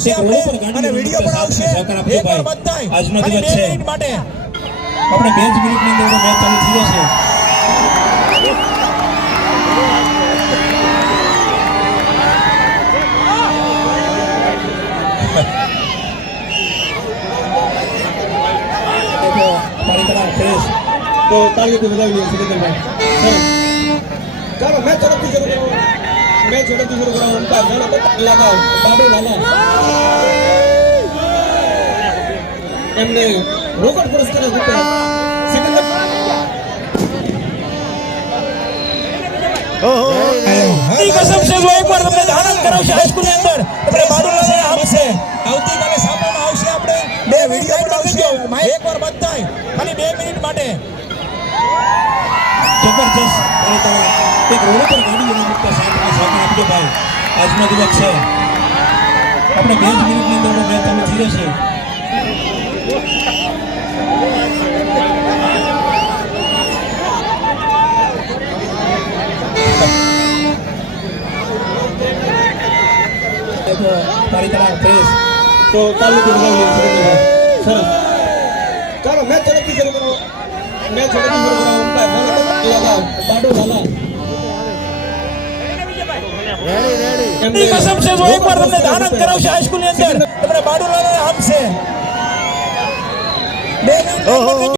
આવશે અને વિડિયો પણ આવશે એકવાર બધાય આજનો અને દિવસ 2 છે મિનિટ માટે આપણે 2 જ મિનિટની અંદર મેચ ચાલુ થઈ જશે तो तालियों से बधाई सिकंदर भाई चलो मैच झड़पती शुरू करो मैच झड़पती शुरू करो उनका गाना लगाओ बाबू लाला એમને રોકડ પુરસ્કાર જીત્યા સિકંદર ની કસમ છે જો એકવાર તમને આનંદ કરાવશે હાઈસ્કૂલની અંદર આપણે બાદુલા આપશે આવતીકાલે સાપોમાં આવશે આપણે 2 વિડિયો પણ આવશે એકવાર બધાય ખાલી 2 મિનિટ માટે જબરજસ્ત એક રોડ પર ગાડી મૂકતા સાહેબના સહકાર આપજો ભાઈ આજનો દિવસ છે આપણે 2 જ મિનિટની અંદર મેચ ચાલુ થઈ જશે તારી તરફ પ્રેસ तो तालियों से बधाई सिकंदर भाई सरस चलो मैच झड़पती शुरू करो मैच झड़पती शुरू करो उनका गाना लगाओ बाबू लाला ની કસમ છે જો એકવાર તમને આનંદ કરાવશે હાઈસ્કૂલની અંદર આપણે બાદુલા આપશે 2 મિનિટ